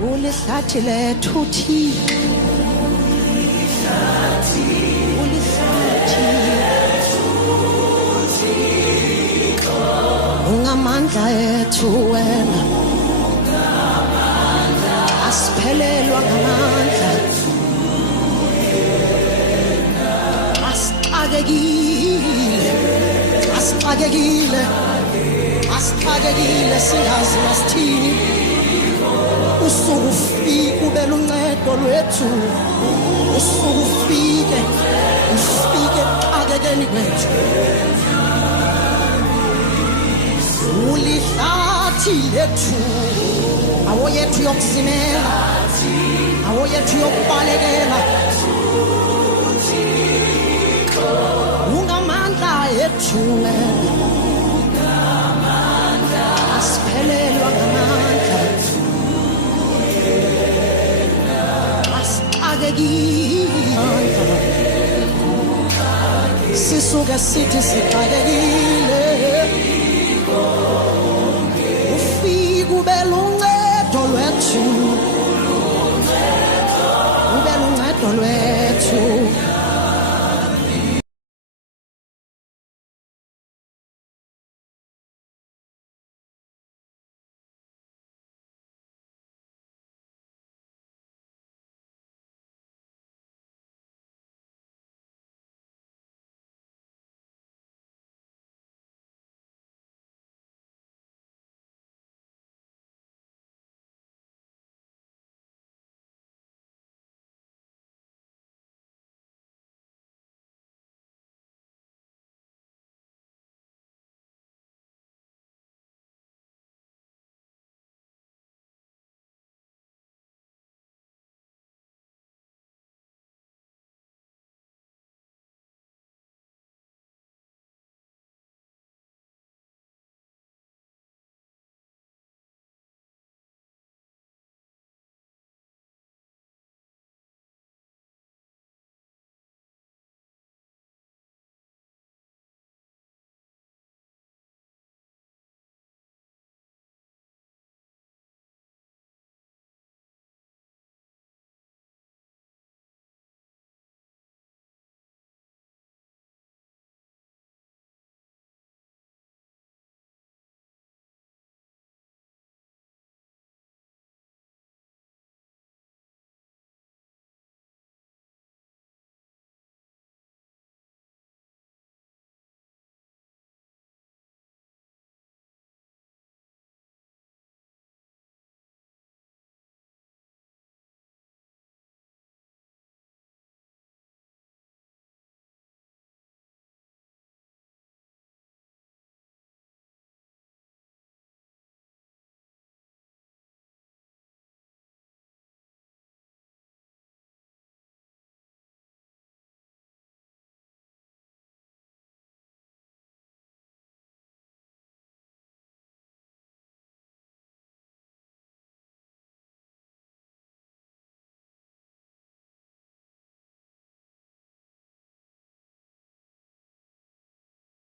ulihlathi lethu Thixo, ulihlathi ungamandla ethu wena, asiphelelwa ngamandla, asixakekile, singazi masithini. Usuku ufike ube luncedo lwethu, usuku ufike ekuxakekeni kwethu. Ulihlathi lethu, awo yethu yokuzimela, awo yethu yokubalekela, ungamandla ethu wena, asiphelelwa ngamandla, asixakekile, sisuke sithi sixakekile.